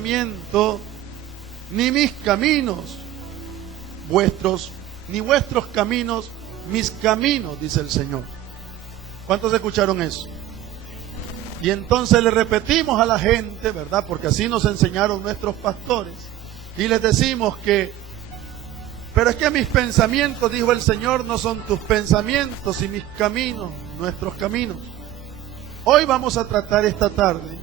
ni mis caminos, ni vuestros caminos, mis caminos, dice el Señor. ¿Cuántos escucharon eso? Y entonces le repetimos a la gente, ¿verdad? Porque así nos enseñaron nuestros pastores. Y les decimos pero es que mis pensamientos, dijo el Señor, no son tus pensamientos, y mis caminos, nuestros caminos. Hoy vamos a tratar esta tarde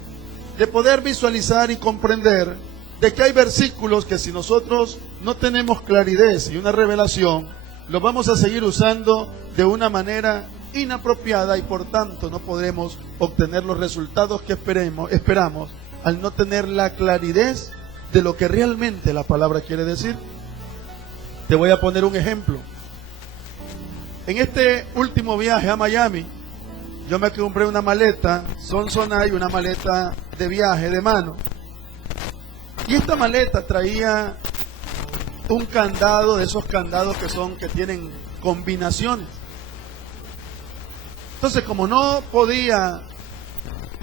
de poder visualizar y comprender de que hay versículos que si nosotros no tenemos claridad y una revelación, los vamos a seguir usando de una manera inapropiada y por tanto no podremos obtener los resultados que esperamos al no tener la claridad de lo que realmente la palabra quiere decir. Te voy a poner un ejemplo. En este último viaje a Miami, yo me compré una maleta Samsonite, una maleta de viaje de mano. Y esta maleta traía un candado, de esos candados que tienen combinaciones. Entonces, como no podía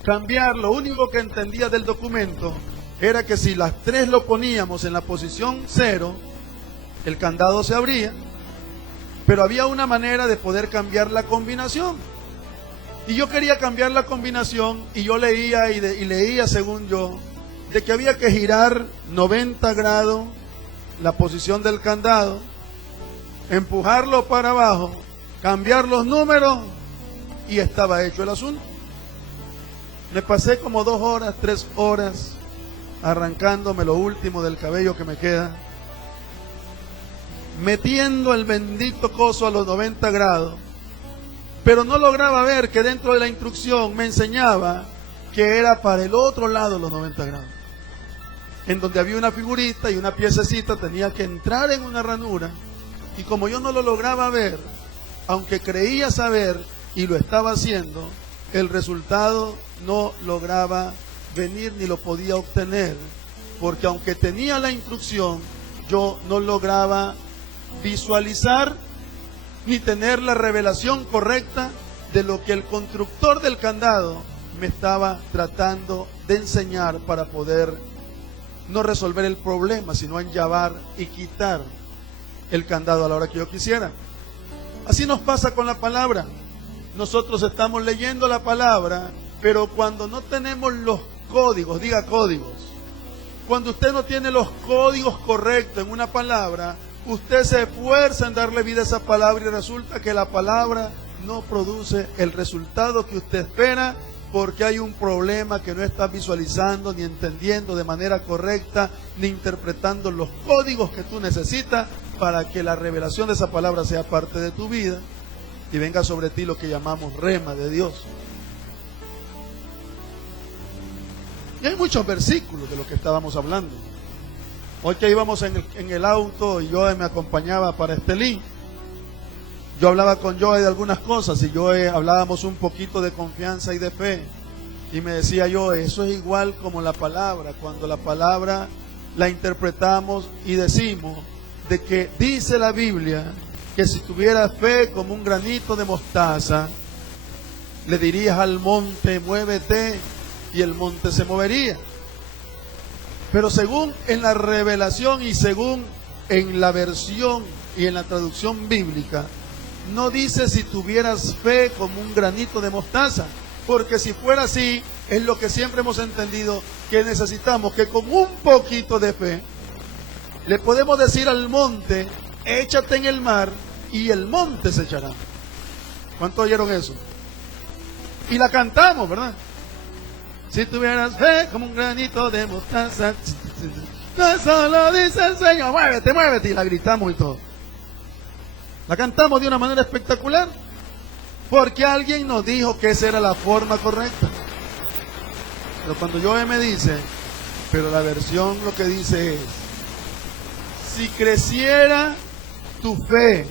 cambiar, lo único que entendía del documento era que si las tres lo poníamos en la posición 0, el candado se abría, pero había una manera de poder cambiar la combinación. Y yo quería cambiar la combinación y yo leía y leía, según yo, de que había que girar 90 grados la posición del candado, empujarlo para abajo, cambiar los números y estaba hecho el asunto. Me pasé como 2 horas, 3 horas arrancándome lo último del cabello que me queda, metiendo el bendito coso a los 90 grados, pero no lograba ver que dentro de la instrucción me enseñaba que era para el otro lado los 90 grados, en donde había una figurita y una piececita tenía que entrar en una ranura, y como yo no lo lograba ver, aunque creía saber y lo estaba haciendo, el resultado no lograba venir ni lo podía obtener, porque aunque tenía la instrucción, yo no lograba visualizar ni tener la revelación correcta de lo que el constructor del candado me estaba tratando de enseñar para poder no resolver el problema, sino enllavar y quitar el candado a la hora que yo quisiera. Así nos pasa con la palabra. Nosotros estamos leyendo la palabra, pero cuando no tenemos los códigos, diga códigos, cuando usted no tiene los códigos correctos en una palabra, usted se esfuerza en darle vida a esa palabra y resulta que la palabra no produce el resultado que usted espera, porque hay un problema que no está visualizando ni entendiendo de manera correcta, ni interpretando los códigos que tú necesitas para que la revelación de esa palabra sea parte de tu vida y venga sobre ti lo que llamamos rema de Dios. Y hay muchos versículos de lo que estábamos hablando. Hoy que íbamos en el auto y Joe me acompañaba para Estelí, yo hablaba con Joe de algunas cosas y Joe hablábamos un poquito de confianza y de fe. Y me decía Joe, eso es igual como la palabra, cuando la palabra la interpretamos y decimos de que dice la Biblia que si tuvieras fe como un granito de mostaza, le dirías al monte, muévete, y el monte se movería. Pero según en la revelación y según en la versión y en la traducción bíblica, no dice si tuvieras fe como un granito de mostaza, porque si fuera así, es lo que siempre hemos entendido, que necesitamos que con un poquito de fe, le podemos decir al monte, échate en el mar, y el monte se echará. ¿Cuántos oyeron eso? Y la cantamos, ¿verdad? Si tuvieras fe como un granito de mostaza, no solo dice el Señor, muévete, muévete, y la gritamos y todo. La cantamos de una manera espectacular, porque alguien nos dijo que esa era la forma correcta. Pero cuando Joe me dice, pero la versión lo que dice es, si creciera tu fe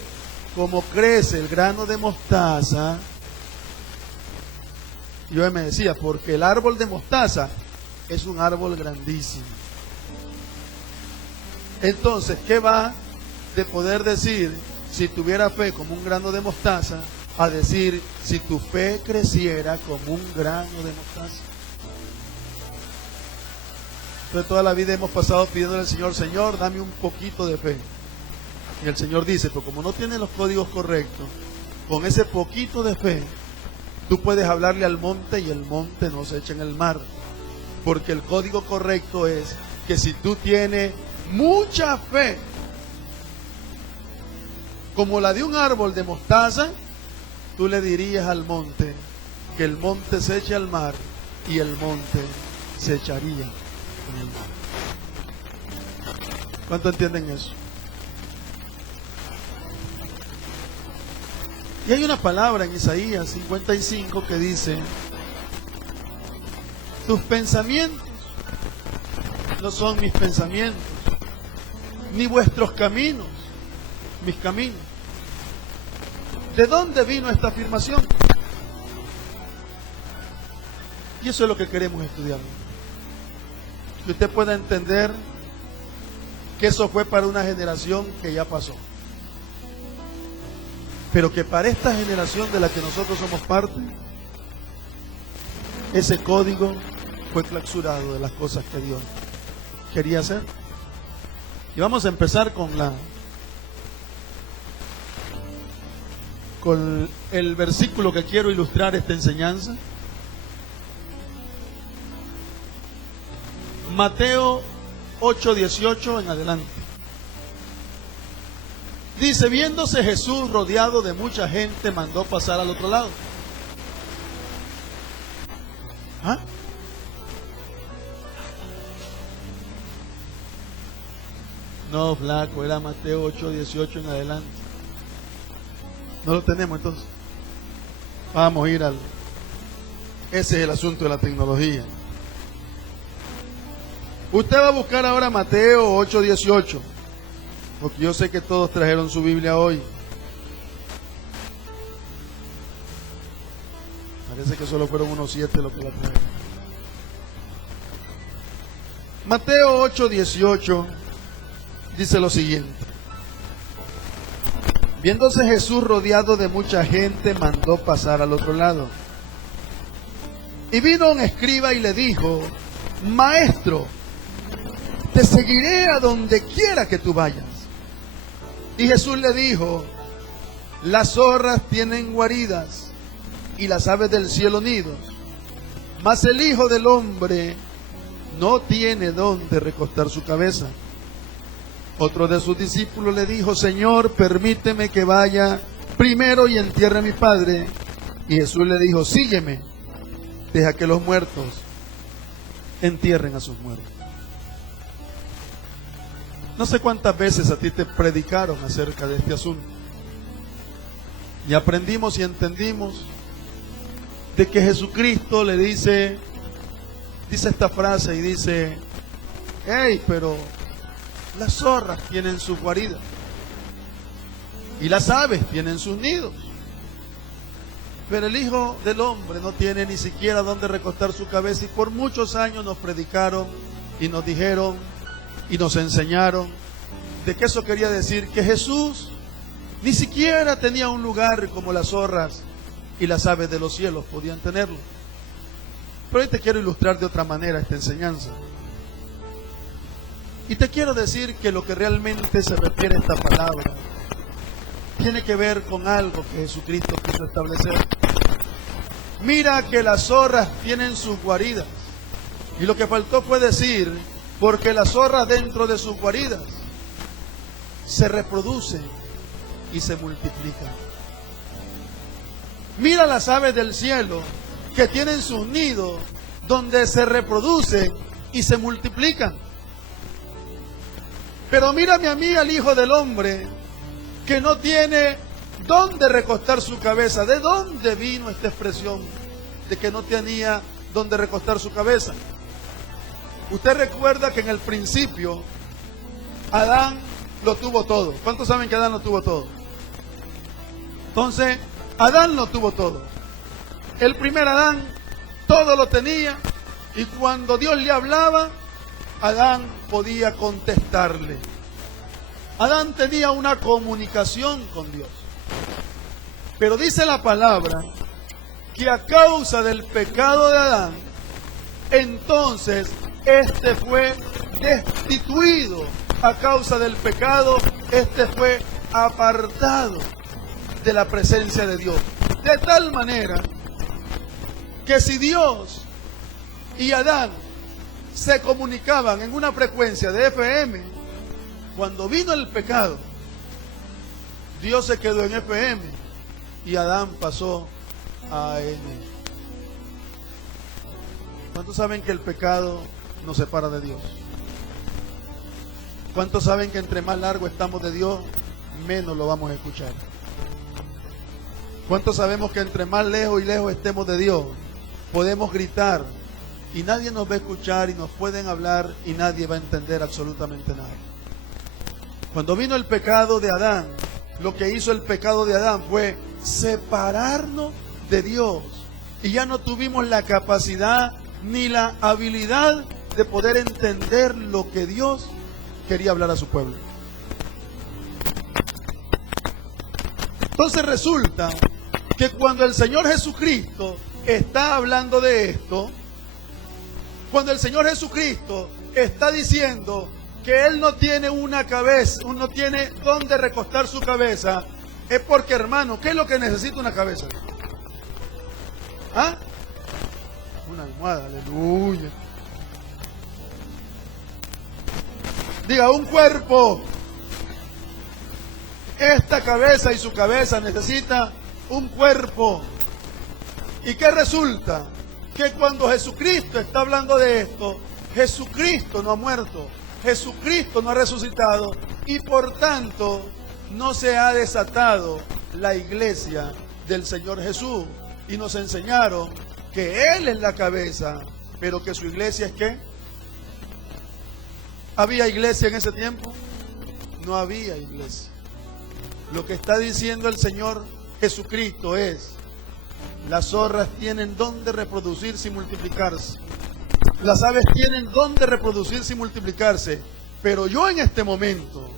como crece el grano de mostaza, Joe me decía, porque el árbol de mostaza es un árbol grandísimo. Entonces, ¿qué va de poder decir, si tuviera fe como un grano de mostaza, a decir, si tu fe creciera como un grano de mostaza? Entonces toda la vida hemos pasado pidiéndole al Señor, Señor, dame un poquito de fe. Y el Señor dice, pero como no tiene los códigos correctos, con ese poquito de fe, tú puedes hablarle al monte y el monte no se echa en el mar. Porque el código correcto es que si tú tienes mucha fe, como la de un árbol de mostaza, tú le dirías al monte que el monte se eche al mar y el monte se echaría en el mar. ¿Cuánto entienden eso? Y hay una palabra en Isaías 55 que dice, tus pensamientos no son mis pensamientos, ni vuestros caminos, mis caminos. ¿De dónde vino esta afirmación? Y eso es lo que queremos estudiar. Que usted pueda entender que eso fue para una generación que ya pasó. Pero que para esta generación de la que nosotros somos parte, ese código fue clausurado de las cosas que Dios quería hacer. Y vamos a empezar con el versículo que quiero ilustrar esta enseñanza. Mateo 8:18 en adelante. Dice, viéndose Jesús rodeado de mucha gente, mandó pasar al otro lado. ¿Ah? No, flaco, era Mateo 8:18 en adelante. No lo tenemos entonces. Vamos a ir al... Ese es el asunto de la tecnología. Usted va a buscar ahora Mateo 8:18. Porque yo sé que todos trajeron su Biblia hoy. Parece que solo fueron unos 7 los que la trajeron. Mateo 8:18 dice lo siguiente. Viéndose Jesús rodeado de mucha gente, mandó pasar al otro lado. Y vino un escriba y le dijo, Maestro, te seguiré a donde quiera que tú vayas. Y Jesús le dijo, las zorras tienen guaridas y las aves del cielo nidos, mas el Hijo del Hombre no tiene dónde recostar su cabeza. Otro de sus discípulos le dijo, Señor, permíteme que vaya primero y entierre a mi padre. Y Jesús le dijo, sígueme, deja que los muertos entierren a sus muertos. No sé cuántas veces a ti te predicaron acerca de este asunto. Y aprendimos y entendimos de que Jesucristo le dice esta frase y dice, hey, pero las zorras tienen sus guaridas y las aves tienen sus nidos, pero el Hijo del Hombre no tiene ni siquiera dónde recostar su cabeza. Y por muchos años nos predicaron y nos dijeron y nos enseñaron de que eso quería decir que Jesús ni siquiera tenía un lugar como las zorras y las aves de los cielos podían tenerlo. Pero hoy te quiero ilustrar de otra manera esta enseñanza. Y te quiero decir que lo que realmente se refiere a esta palabra tiene que ver con algo que Jesucristo quiso establecer. Mira que las zorras tienen sus guaridas. Y lo que faltó fue decir, porque las zorras dentro de sus guaridas se reproducen y se multiplican. Mira las aves del cielo que tienen sus nidos donde se reproducen y se multiplican. Pero mírame a mí, al Hijo del Hombre, que no tiene dónde recostar su cabeza. ¿De dónde vino esta expresión de que no tenía dónde recostar su cabeza? Usted recuerda que en el principio Adán lo tuvo todo. ¿Cuántos saben que Adán lo tuvo todo? Entonces, Adán lo tuvo todo. El primer Adán todo lo tenía, y cuando Dios le hablaba, Adán podía contestarle. Adán tenía una comunicación con Dios. Pero dice la palabra que a causa del pecado de Adán, entonces este fue destituido a causa del pecado, este fue apartado de la presencia de Dios. De tal manera que si Dios y Adán se comunicaban en una frecuencia de FM, cuando vino el pecado, Dios se quedó en FM y Adán pasó a AM. ¿Cuántos saben que el pecado nos separa de Dios? ¿Cuántos saben que entre más largo estamos de Dios, menos lo vamos a escuchar? ¿Cuántos sabemos que entre más lejos y lejos estemos de Dios, podemos gritar y nadie nos va a escuchar y nos pueden hablar y nadie va a entender absolutamente nada? Cuando vino el pecado de Adán, lo que hizo el pecado de Adán fue separarnos de Dios y ya no tuvimos la capacidad ni la habilidad de poder entender lo que Dios quería hablar a su pueblo. Entonces resulta que cuando el Señor Jesucristo está hablando de esto, cuando el Señor Jesucristo está diciendo que Él no tiene una cabeza, no tiene dónde recostar su cabeza, es porque, hermano, ¿qué es lo que necesita una cabeza? ¿Ah? Una almohada, aleluya. Diga, un cuerpo. Esta cabeza y su cabeza necesita un cuerpo. ¿Y qué resulta? Que cuando Jesucristo está hablando de esto, Jesucristo no ha muerto, Jesucristo no ha resucitado y por tanto no se ha desatado la iglesia del Señor Jesús. Y nos enseñaron que Él es la cabeza, pero que su iglesia es ¿qué? ¿Había iglesia en ese tiempo? No había iglesia. Lo que está diciendo el Señor Jesucristo es: las zorras tienen dónde reproducirse y multiplicarse. Las aves tienen dónde reproducirse y multiplicarse. Pero yo en este momento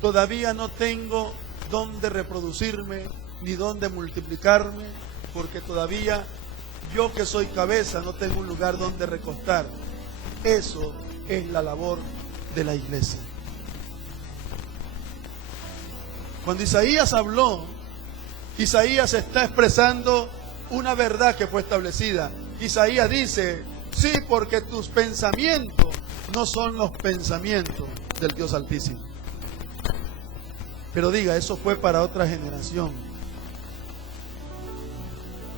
todavía no tengo dónde reproducirme ni dónde multiplicarme, porque todavía yo que soy cabeza no tengo un lugar donde recostar. Eso es la labor de la iglesia. Cuando Isaías habló, Isaías está expresando una verdad que fue establecida. Isaías dice: sí, porque tus pensamientos no son los pensamientos del Dios Altísimo. Pero diga, eso fue para otra generación.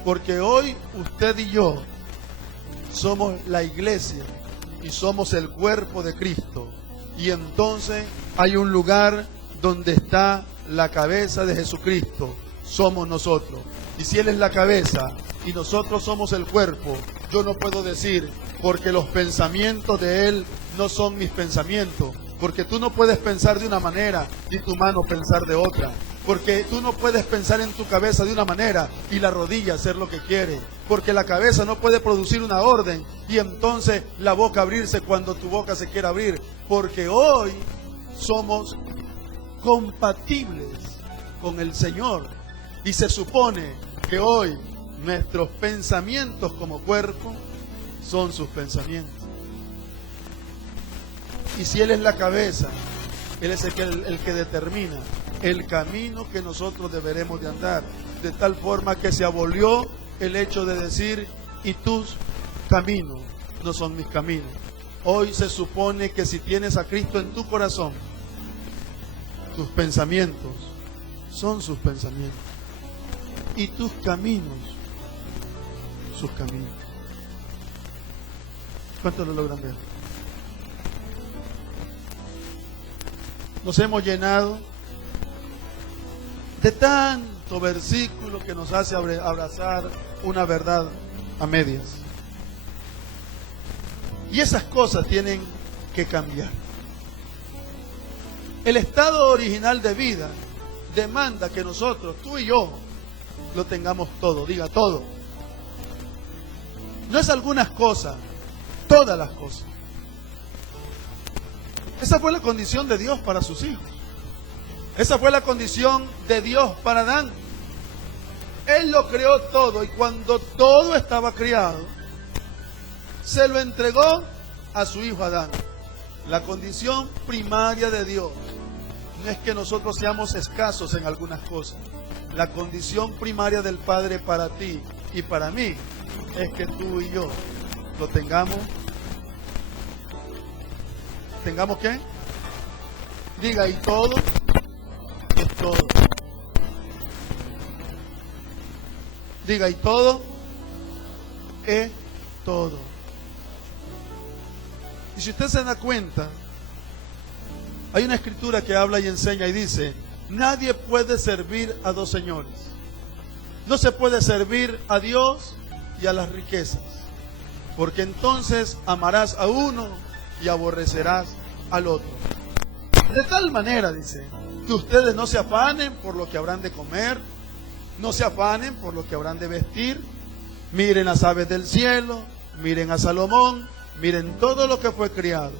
Porque hoy usted y yo somos la iglesia y somos el cuerpo de Cristo. Y entonces hay un lugar donde está la cabeza de Jesucristo. Somos nosotros. Y si Él es la cabeza y nosotros somos el cuerpo, yo no puedo decir porque los pensamientos de Él no son mis pensamientos. Porque tú no puedes pensar de una manera y tu mano pensar de otra. Porque tú no puedes pensar en tu cabeza de una manera y la rodilla hacer lo que quiere. Porque la cabeza no puede producir una orden y entonces la boca abrirse cuando tu boca se quiera abrir. Porque hoy somos compatibles con el Señor. Y se supone que hoy nuestros pensamientos como cuerpo son sus pensamientos. Y si Él es la cabeza, Él es el que determina el camino que nosotros deberemos de andar, de tal forma que se abolió el hecho de decir: y tus caminos no son mis caminos. Hoy se supone que si tienes a Cristo en tu corazón, tus pensamientos son sus pensamientos y tus caminos sus caminos. ¿Cuántos lo logran ver? Nos hemos llenado de tanto versículo que nos hace abrazar una verdad a medias. Y esas cosas tienen que cambiar. El estado original de vida demanda que nosotros, tú y yo, lo tengamos todo. Diga todo. No es algunas cosas, todas las cosas. Esa fue la condición de Dios para sus hijos. Esa fue la condición de Dios para Adán. Él lo creó todo y cuando todo estaba creado, se lo entregó a su hijo Adán. La condición primaria de Dios no es que nosotros seamos escasos en algunas cosas. La condición primaria del Padre para ti y para mí es que tú y yo lo tengamos. ¿Tengamos qué? Diga, y todo es todo. Diga, y todo es todo. Y si usted se da cuenta, hay una escritura que habla y enseña y dice: nadie puede servir a dos señores. No se puede servir a Dios y a las riquezas, porque entonces amarás a uno y aborrecerás al otro. De tal manera, dice, que ustedes no se afanen por lo que habrán de comer, no se afanen por lo que habrán de vestir. Miren las aves del cielo, miren a Salomón, miren todo lo que fue criado.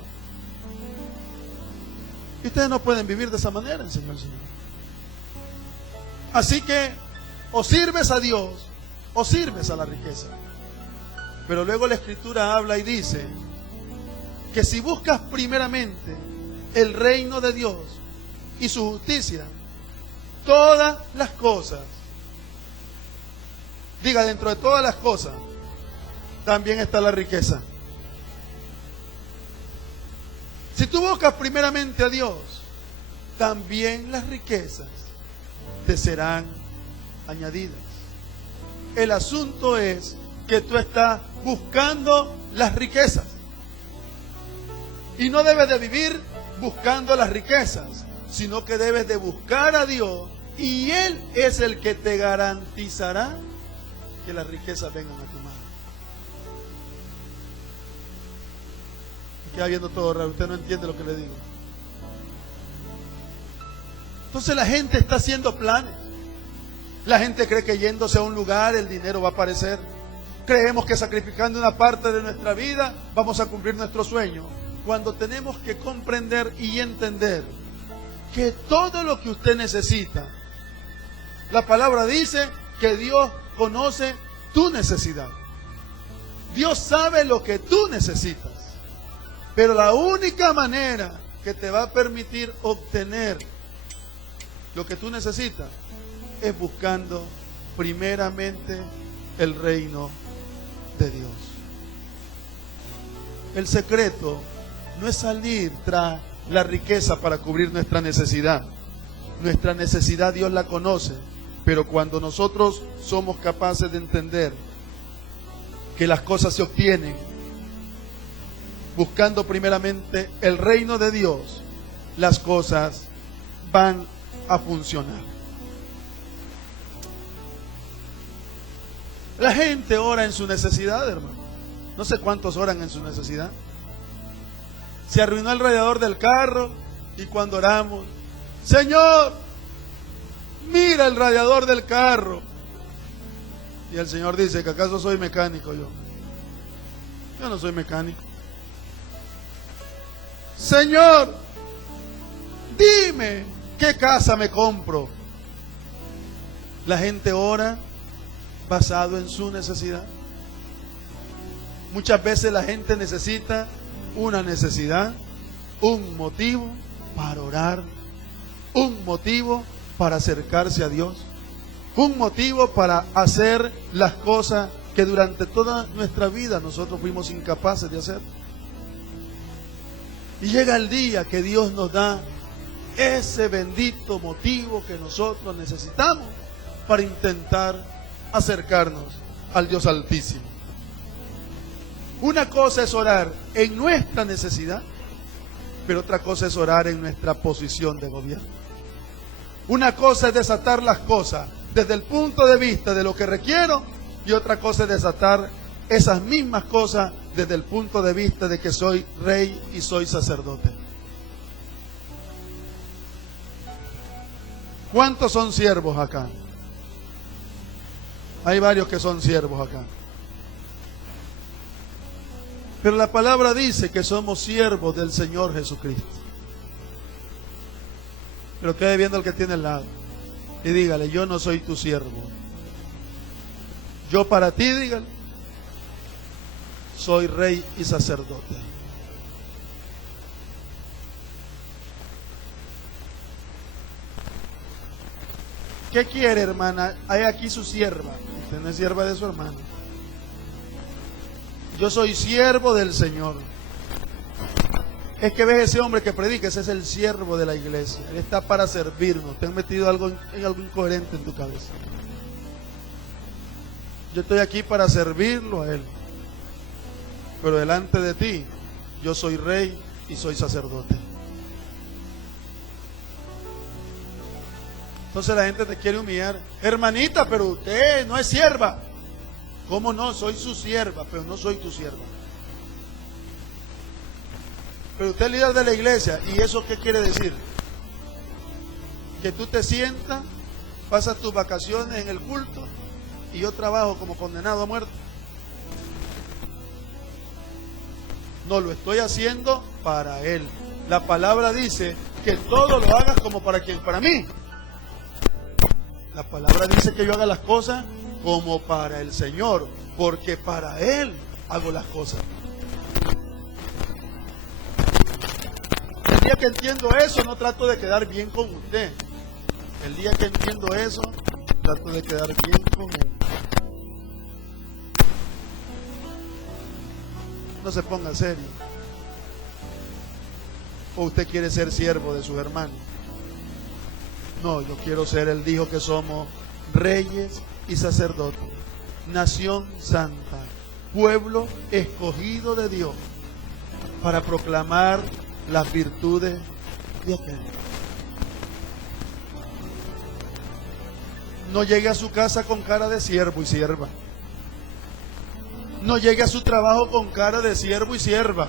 Y ustedes no pueden vivir de esa manera, enseñó el Señor. Así que o sirves a Dios o sirves a la riqueza. Pero luego la Escritura habla y dice que si buscas primeramente el reino de Dios y su justicia, todas las cosas, diga, dentro de todas las cosas también está la riqueza. Si tú buscas primeramente a Dios, también las riquezas te serán añadidas. El asunto es que tú estás buscando las riquezas. Y no debes de vivir buscando las riquezas, sino que debes de buscar a Dios, y Él es el que te garantizará que las riquezas vengan a tu mano. Y queda viendo todo raro, usted no entiende lo que le digo. Entonces la gente está haciendo planes. La gente cree que yéndose a un lugar el dinero va a aparecer. Creemos que sacrificando una parte de nuestra vida vamos a cumplir nuestro sueño, cuando tenemos que comprender y entender que todo lo que usted necesita, la palabra dice que Dios conoce tu necesidad. Dios sabe lo que tú necesitas, pero la única manera que te va a permitir obtener lo que tú necesitas es buscando primeramente el reino de Dios. El secreto no es salir tras la riqueza para cubrir nuestra necesidad. Nuestra necesidad Dios la conoce, pero cuando nosotros somos capaces de entender que las cosas se obtienen buscando primeramente el reino de Dios, las cosas van a funcionar. La gente ora en su necesidad, hermano. No sé cuántos oran en su necesidad. Se arruinó el radiador del carro y cuando oramos: Señor, mira el radiador del carro. Y el Señor dice: ¿que acaso soy mecánico yo? Yo no soy mecánico. Señor, dime qué casa me compro. La gente ora basado en su necesidad. Muchas veces la gente necesita una necesidad, un motivo para orar, un motivo para acercarse a Dios, un motivo para hacer las cosas que durante toda nuestra vida nosotros fuimos incapaces de hacer. Y llega el día que Dios nos da ese bendito motivo que nosotros necesitamos para intentar acercarnos al Dios Altísimo. Una cosa es orar en nuestra necesidad, pero otra cosa es orar en nuestra posición de gobierno. Una cosa es desatar las cosas desde el punto de vista de lo que requiero, y otra cosa es desatar esas mismas cosas desde el punto de vista de que soy rey y soy sacerdote. ¿Cuántos son siervos acá? Hay varios que son siervos acá. Pero la palabra dice que somos siervos del Señor Jesucristo. Pero quede viendo al que tiene al lado y dígale: yo no soy tu siervo. Yo para ti, dígale, soy rey y sacerdote. ¿Qué quiere, hermana? Hay aquí su sierva. Usted no es sierva de su hermano. Yo soy siervo del Señor. Es que ves ese hombre que predica, ese es el siervo de la iglesia. Él está para servirnos. Te han metido algo incoherente en tu cabeza. Yo estoy aquí para servirlo a Él. Pero delante de ti, yo soy rey y soy sacerdote. Entonces la gente te quiere humillar. Hermanita, pero usted no es sierva. ¿Cómo no? Soy su sierva, pero no soy tu sierva. Pero usted es líder de la iglesia. ¿Y eso qué quiere decir? Que tú te sientas, pasas tus vacaciones en el culto y yo trabajo como condenado a muerte. No, lo estoy haciendo para Él. La palabra dice que todo lo hagas como para quien, para mí. La palabra dice que yo haga las cosas como para el Señor, porque para Él hago las cosas. El día que entiendo eso, no trato de quedar bien con usted. El día que entiendo eso, trato de quedar bien con Él. No se ponga serio. ¿O usted quiere ser siervo de sus hermanos? No, yo quiero ser, Él dijo que somos reyes y sacerdotes, nación santa, pueblo escogido de Dios, para proclamar las virtudes de aquel. No llegue a su casa con cara de siervo y sierva. No llegue a su trabajo con cara de siervo y sierva.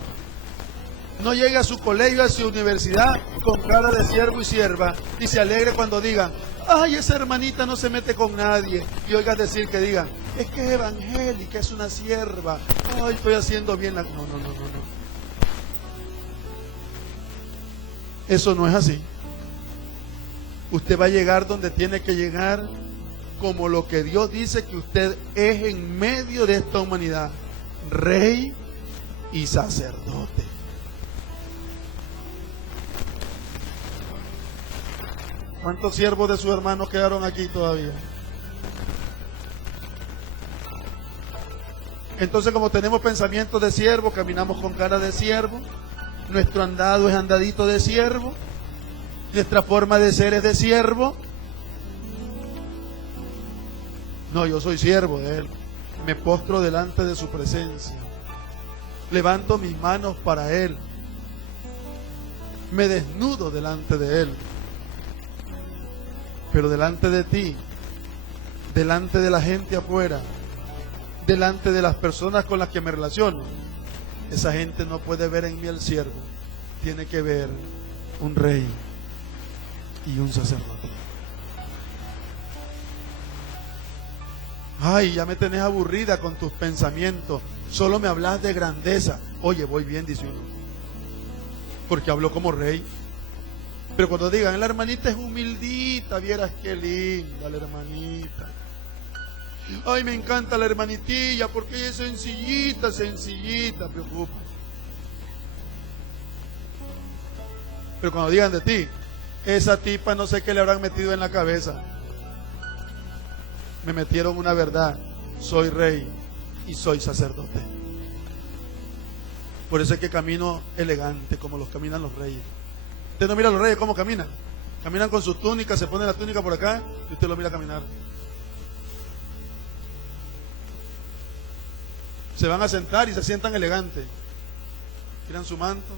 No llegue a su colegio, a su universidad con cara de siervo y sierva y se alegre cuando digan: ay, esa hermanita no se mete con nadie. Y oigas decir que digan: es que es evangélica, es una sierva. Ay, estoy haciendo bien la... No. Eso no es así. Usted va a llegar donde tiene que llegar como lo que Dios dice que usted es en medio de esta humanidad: rey y sacerdote. ¿Cuántos siervos de sus hermanos quedaron aquí todavía? Entonces, como tenemos pensamientos de siervo, caminamos con cara de siervo, nuestro andado es andadito de siervo, nuestra forma de ser es de siervo. No, yo soy siervo de Él. Me postro delante de su presencia. Levanto mis manos para Él. Me desnudo delante de Él. Pero delante de ti, delante de la gente afuera, delante de las personas con las que me relaciono, esa gente no puede ver en mí el siervo. Tiene que ver un rey y un sacerdote. Ay, ya me tenés aburrida con tus pensamientos. Solo me hablas de grandeza. Oye, voy bien, dice uno, porque hablo como rey. Pero cuando digan: la hermanita es humildita, vieras qué linda la hermanita. Ay, me encanta la hermanitilla porque ella es sencillita, preocupa. Pero cuando digan de ti: esa tipa no sé qué le habrán metido en la cabeza. Me metieron una verdad: soy rey y soy sacerdote. Por eso es que camino elegante, como los caminan los reyes. Usted no mira a los reyes cómo caminan. Caminan con sus túnicas, se ponen la túnica por acá y usted lo mira caminar. Se van a sentar y se sientan elegantes. Tiran su manto,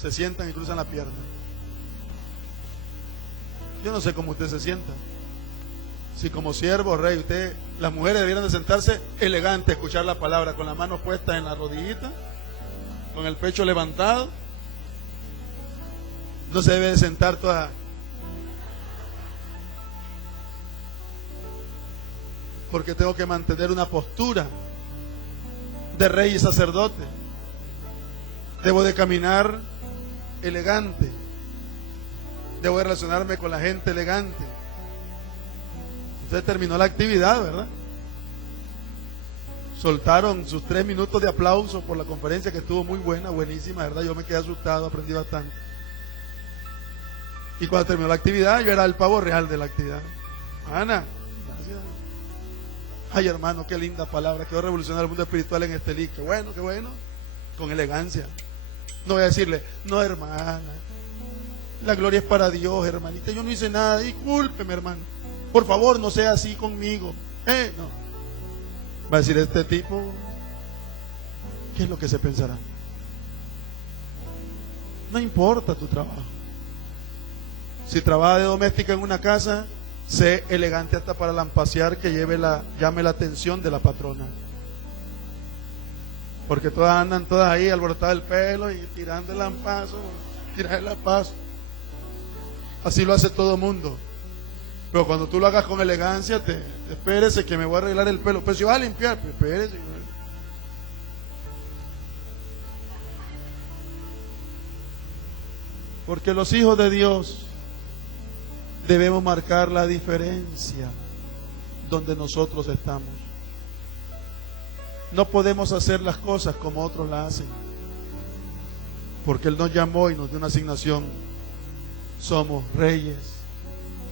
se sientan y cruzan la pierna. Yo no sé cómo usted se sienta. Si como siervo, rey, usted, las mujeres debieran de sentarse elegantes, escuchar la palabra, con las manos puestas en la rodillita, con el pecho levantado. No se debe de sentar toda... Porque tengo que mantener una postura de rey y sacerdote. Debo de caminar elegante. Debo de relacionarme con la gente elegante. Entonces terminó la actividad, ¿verdad? Soltaron sus 3 minutos de aplauso por la conferencia, que estuvo muy buena, buenísima, ¿verdad? Yo me quedé asustado, aprendí bastante. Y cuando terminó la actividad, yo era el pavo real de la actividad. Ana, gracias. Ay, hermano, qué linda palabra. Quiero revolucionar el mundo espiritual en este link. Qué bueno, qué bueno. Con elegancia. No voy a decirle, no, hermana, la gloria es para Dios, hermanita. Yo no hice nada, discúlpeme, hermano. Por favor, no sea así conmigo. No. Va a decir este tipo, ¿qué es lo que se pensará? No importa tu trabajo. Si trabaja de doméstica en una casa, sé elegante hasta para lampasear, que llame la atención de la patrona. Porque todas andan todas ahí alborotadas el pelo y tirando el lampazo, tirar el lampazo. Así lo hace todo mundo. Pero cuando tú lo hagas con elegancia, espérese que me voy a arreglar el pelo. Pero si vas a limpiar, pues espérese. Porque los hijos de Dios debemos marcar la diferencia donde nosotros estamos. No podemos hacer las cosas como otros las hacen, porque Él nos llamó y nos dio una asignación. Somos reyes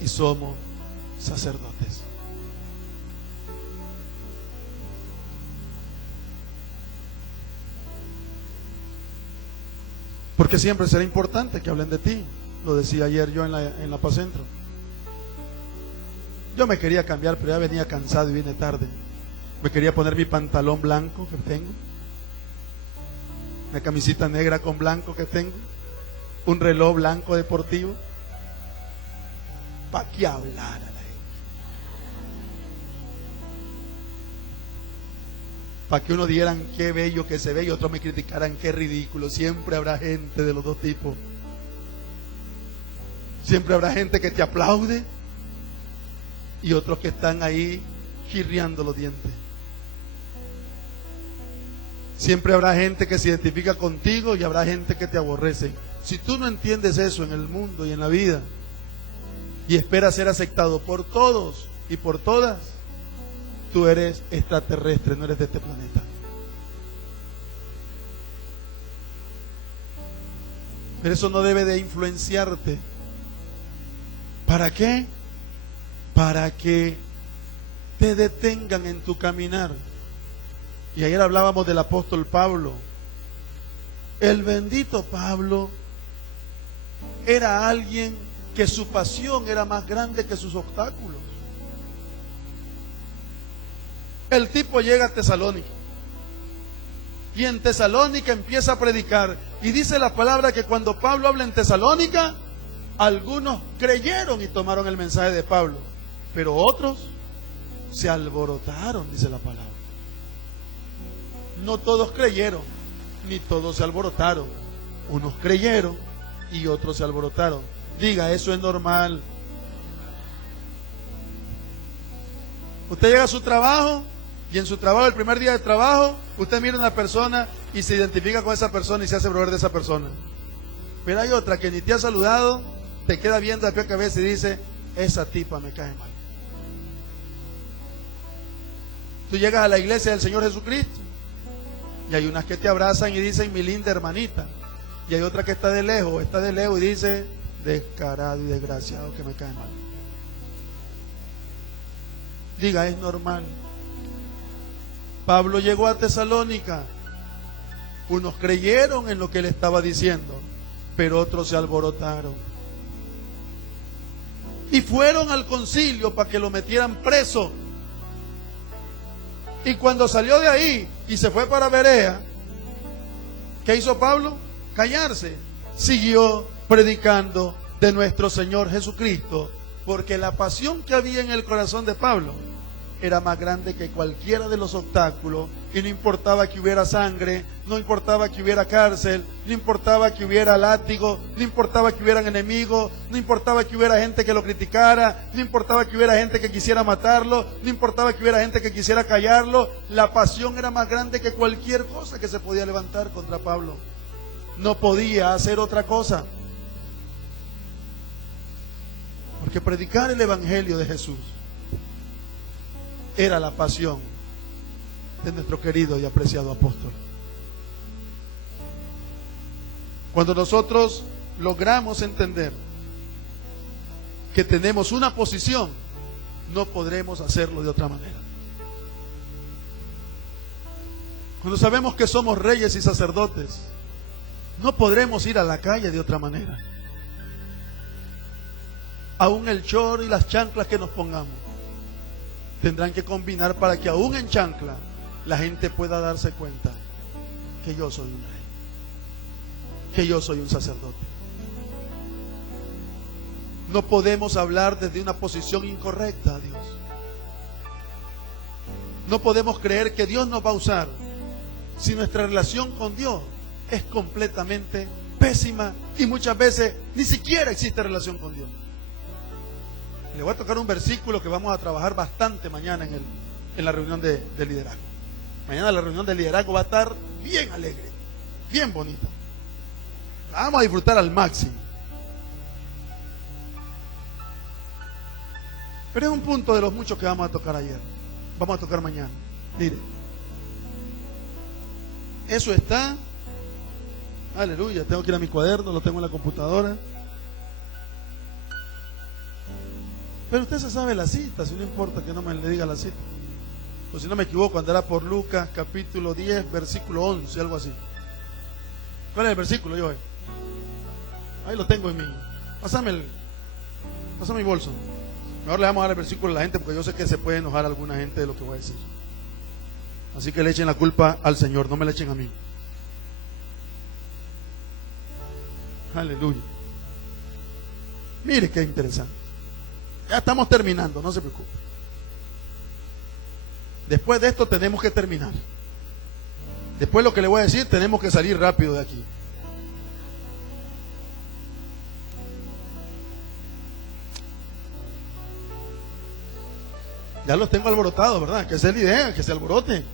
y somos sacerdotes. Porque siempre será importante que hablen de ti. Lo decía ayer yo en la Paz Centro. Yo me quería cambiar, pero ya venía cansado y vine tarde. Me quería poner mi pantalón blanco que tengo, una camisita negra con blanco que tengo, un reloj blanco deportivo, para que hablara la gente, para que uno dieran qué bello que se ve y otros me criticaran qué ridículo. Siempre habrá gente de los dos tipos. Siempre habrá gente que te aplaude y otros que están ahí chirriando los dientes. Siempre habrá gente que se identifica contigo y habrá gente que te aborrece. Si tú no entiendes eso en el mundo y en la vida y esperas ser aceptado por todos y por todas, tú eres extraterrestre, no eres de este planeta. Pero eso no debe de influenciarte. ¿Para qué? Para que te detengan en tu caminar. Y ayer hablábamos del apóstol Pablo. El bendito Pablo era alguien que su pasión era más grande que sus obstáculos. El tipo llega a Tesalónica y en Tesalónica empieza a predicar, y dice la palabra que cuando Pablo habla en Tesalónica, algunos creyeron y tomaron el mensaje de Pablo, pero otros se alborotaron, dice la palabra. No todos creyeron, ni todos se alborotaron. Unos creyeron y otros se alborotaron. Diga, eso es normal. Usted llega a su trabajo y en su trabajo, el primer día de trabajo, usted mira a una persona y se identifica con esa persona y se hace brother de esa persona. Pero hay otra que ni te ha saludado, te queda viendo de pie a cabeza y dice, esa tipa me cae mal. Tú llegas a la iglesia del Señor Jesucristo y hay unas que te abrazan y dicen, mi linda hermanita. Y hay otra que está de lejos y dice, descarado y desgraciado que me cae mal. Diga, es normal. Pablo llegó a Tesalónica. Unos creyeron en lo que él estaba diciendo, pero otros se alborotaron. Y fueron al concilio para que lo metieran preso. Y cuando salió de ahí y se fue para Berea, ¿qué hizo Pablo? Callarse. Siguió predicando de nuestro Señor Jesucristo, porque la pasión que había en el corazón de Pablo era más grande que cualquiera de los obstáculos, y no importaba que hubiera sangre, no importaba que hubiera cárcel, no importaba que hubiera látigo, no importaba que hubieran enemigos, no importaba que hubiera gente que lo criticara, no importaba que hubiera gente que quisiera matarlo, no importaba que hubiera gente que quisiera callarlo. La pasión era más grande que cualquier cosa que se podía levantar contra Pablo. No podía hacer otra cosa, porque predicar el evangelio de Jesús era la pasión de nuestro querido y apreciado apóstol. Cuando nosotros logramos entender que tenemos una posición no podremos hacerlo de otra manera. Cuando sabemos que somos reyes y sacerdotes, no podremos ir a la calle de otra manera. Aún el short y las chanclas que nos pongamos tendrán que combinar para que aún en chancla la gente pueda darse cuenta que yo soy un rey, que yo soy un sacerdote. No podemos hablar desde una posición incorrecta a Dios. No podemos creer que Dios nos va a usar si nuestra relación con Dios es completamente pésima y muchas veces ni siquiera existe relación con Dios. Le voy a tocar un versículo que vamos a trabajar bastante mañana en la reunión de liderazgo. Mañana la reunión de liderazgo va a estar bien alegre, bien bonita. La vamos a disfrutar al máximo. Pero es un punto de los muchos que vamos a tocar ayer. Vamos a tocar mañana. Mire, eso está. Aleluya, tengo que ir a mi cuaderno, lo tengo en la computadora. Pero usted se sabe la cita, si no importa que no me le diga la cita. O si no me equivoco, andará por Lucas capítulo 10, versículo 11, algo así. ¿Cuál es el versículo, Joel? Ahí lo tengo en mí. Pásame mi bolso. Mejor le vamos a dar el versículo a la gente porque yo sé que se puede enojar a alguna gente de lo que voy a decir. Así que le echen la culpa al Señor, no me la echen a mí. Aleluya. Mire qué interesante. Ya estamos terminando, no se preocupe. Después de esto tenemos que terminar. Después lo que le voy a decir, tenemos que salir rápido de aquí. Ya los tengo alborotados, ¿verdad? Que esa es la idea, que se alboroten.